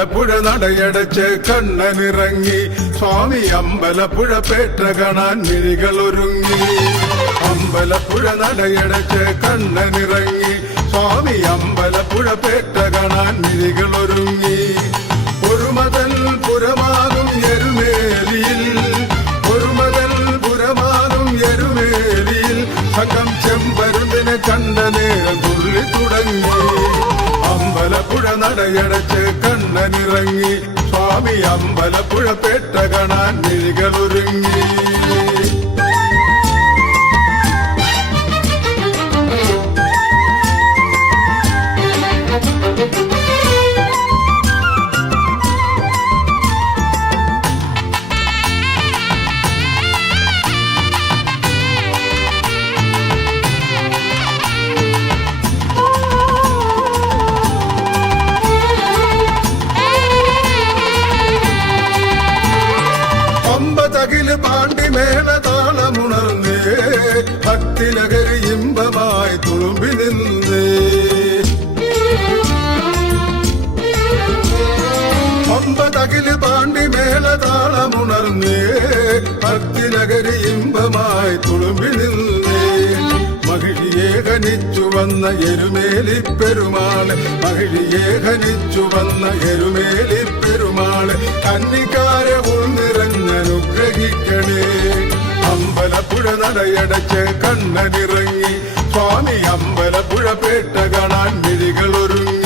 അമ്പലപ്പുഴ നടയടച്ച് കണ്ണനിറങ്ങി സ്വാമി അമ്പലപ്പുഴ പേട്ട കാണാൻ മിഴികൾ ഒരുങ്ങി. അമ്പലപ്പുഴ നടയടച്ച് കണ്ണനിറങ്ങി സ്വാമി അമ്പലപ്പുഴ പേട്ട കാണാൻ മിഴികൾ ഒരുങ്ങി. ഒരു മതൽ പുരമാകും എരുമേലിയിൽ, ഒരു മതൽ പുരമാകും എരുമേലിയിൽ സംഘം ചെമ്പരുന്തിനെ കണ്ട നേരം തുള്ളി തുടങ്ങി. അമ്പലപ്പുഴ നടയടച്ച് കണ്ണനിറങ്ങി സ്വാമി അമ്പലപ്പുഴ പേട്ട കാണാൻ മിഴികൾ ഒരുങ്ങി. പാണ്ടിമേളതാളമുണർന്നേ ഭക്തിലകരി ഇമ്പമായി തുളുമ്പി നിന്നേ. ഒമ്പതകില് പാണ്ടിമേളതാളമുണർന്നേ ഭക്തിലകരി ഇമ്പമായി തുളുമ്പി നിന്നേ. മഹിഴിയെ ഖനിച്ചു വന്ന എരുമേലി പെരുമാള്, മഹിഴിയെ ഖനിച്ചു വന്ന എരുമേലി പെരുമാള് കന്നിക്കാരെ ഉൾനിറഞ്ഞനുഗ്രഹിക്കണേ. അമ്പലപ്പുഴ നടയടച്ച് കണ്ണനിറങ്ങി സ്വാമി അമ്പലപ്പുഴ പേട്ട കാണാൻ മിഴികൾ ഒരുങ്ങി.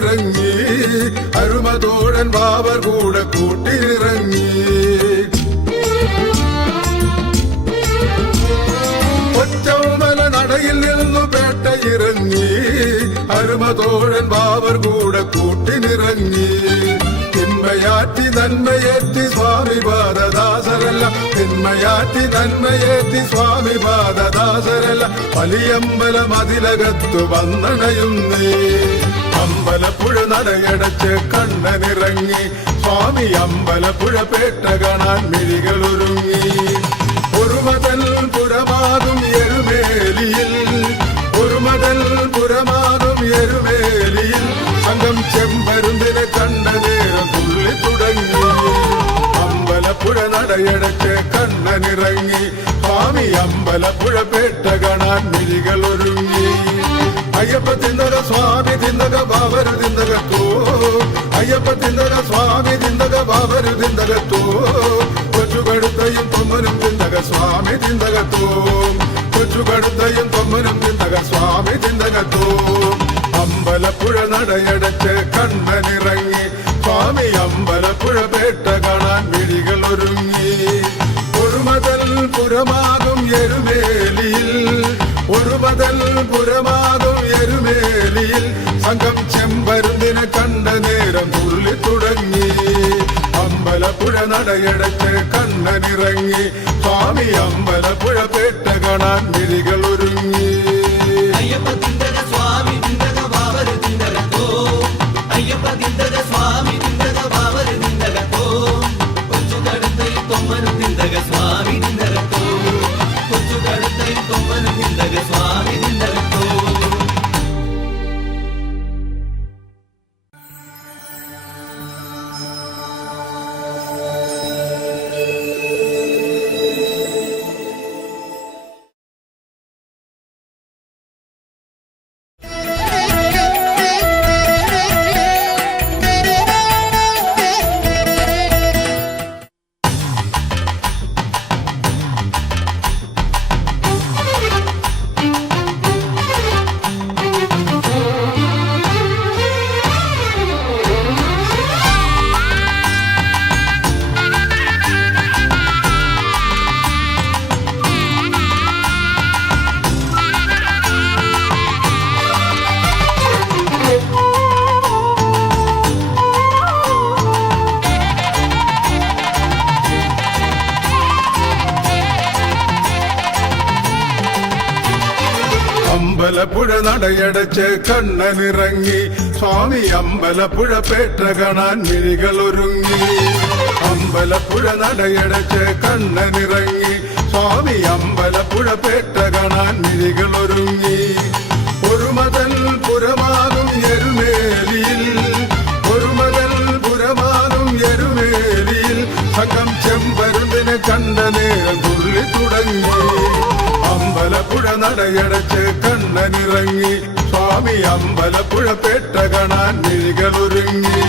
ഇറങ്ങി അരുമതോഴൻ ബാബർ കൂടെ കൂട്ടിയിറങ്ങി. ഒറ്റമല നടയിൽ നിന്നു പേട്ടയിറങ്ങി അരുമതോഴൻ ബാബർ കൂടെ കൂട്ടിനിറങ്ങി. തിന്മയാറ്റി നന്മയേറ്റി സ്വാമി പാദദാസരല്ല, തിന്മയാറ്റി നന്മയേറ്റി സ്വാമി പാദദാസരല്ല വലിയമ്പല മതിലകത്തു വന്നണയുന്നേ. അമ്പലപ്പുഴ നടയടച്ച് കണ്ണനിറങ്ങി സ്വാമി അമ്പലപ്പുഴ പേട്ട കാണാൻ മിഴികൾ ഒരുങ്ങി. ഒരു മതൽ പുരമാകും എരുമേലിയിൽ, ഒരു മതൽ പുരമാകും എരുമേലിയിൽ സംഘം ചെമ്പരുന്തിനെ കണ്ട നേരം തുള്ളി തുടങ്ങി. അമ്പലപ്പുഴ നടയടച്ച് കണ്ണനിറങ്ങി സ്വാമി അമ്പലപ്പുഴ പേട്ട കാണാൻ മിഴികൾ ഒരുങ്ങി. അയ്യപ്പ തിന്നക സ്വാമി തിന്നക ബാബരു തിന്നകത്തോ, അയ്യപ്പ തിന്നക സ്വാമി തിന്നക ബാബരു തിന്നകത്തോ. കൊച്ചുകടുത്തയും തൊമ്മനും തിന്നക സ്വാമി തിന്നകത്തോ, കൊച്ചുകടുത്തയും തൊമ്മനും തിന്നക സ്വാമി തിന്നകത്തോ. അമ്പലപ്പുഴ നടയടച്ച് കണ്ണനിറങ്ങി സ്വാമി അമ്പലപ്പുഴ പേട്ട കാണാൻ മിഴികൾ ഒരുങ്ങി. ഒരു മതൽ പുരമാകും എരുമേലിയിൽ, ഒരു മതൽ പുരമാകും എരുമേലിയിൽ സംഘം ചെമ്പരുന്തിനെ കണ്ട നേരം തുള്ളി തുടങ്ങി. അമ്പലപ്പുഴ നടയടച്ച് കണ്ണനിറങ്ങി സ്വാമി അമ്പലപ്പുഴ പേട്ട കാണാൻ മിഴികൾ ഒരുങ്ങി. അയ്യപ്പ തിന്തക സ്വാമി തിന്തക ബാബരു തിന്തകത്തോ, അയ്യപ്പ തിന്തക സ്വാമി തിന്തക ബാബരു തിന്തകത്തോ. കൊച്ചുകടുത്തയും തൊമ്മനും തിന്തക സ്വാമി തിന്തകത്തോ, കൊച്ചുകടുത്തയും തൊമ്മനും തിന്തക സ്വാമി തിന്തകത്തോ. അമ്പലപ്പുഴ നടയടച്ച് കണ്ണനിറങ്ങി സ്വാമി അമ്പലപ്പുഴ പേട്ട കാണാൻ മിഴികൾ ഒരുങ്ങി അമ്പലപ്പുഴ നടയടച്ച് കണ്ണനിറങ്ങി സ്വാമി അമ്പലപ്പുഴ പേട്ട കാണാൻ മിഴികൾ ഒരുങ്ങി ഒരു മതൽ പുരമാകും എരുമേലിയിൽ ഒരു മതൽ പുരമാകും എരുമേലിയിൽ സംഘം ചെമ്പരുന്തിനെ കണ്ട നേരം തുള്ളി തുടങ്ങി അമ്പലപ്പുഴ നടയടച്ച് കണ്ണനിറങ്ങി സ്വാമി അമ്പലപ്പുഴ പേട്ട കാണാൻ മിഴികൾ ഒരുങ്ങി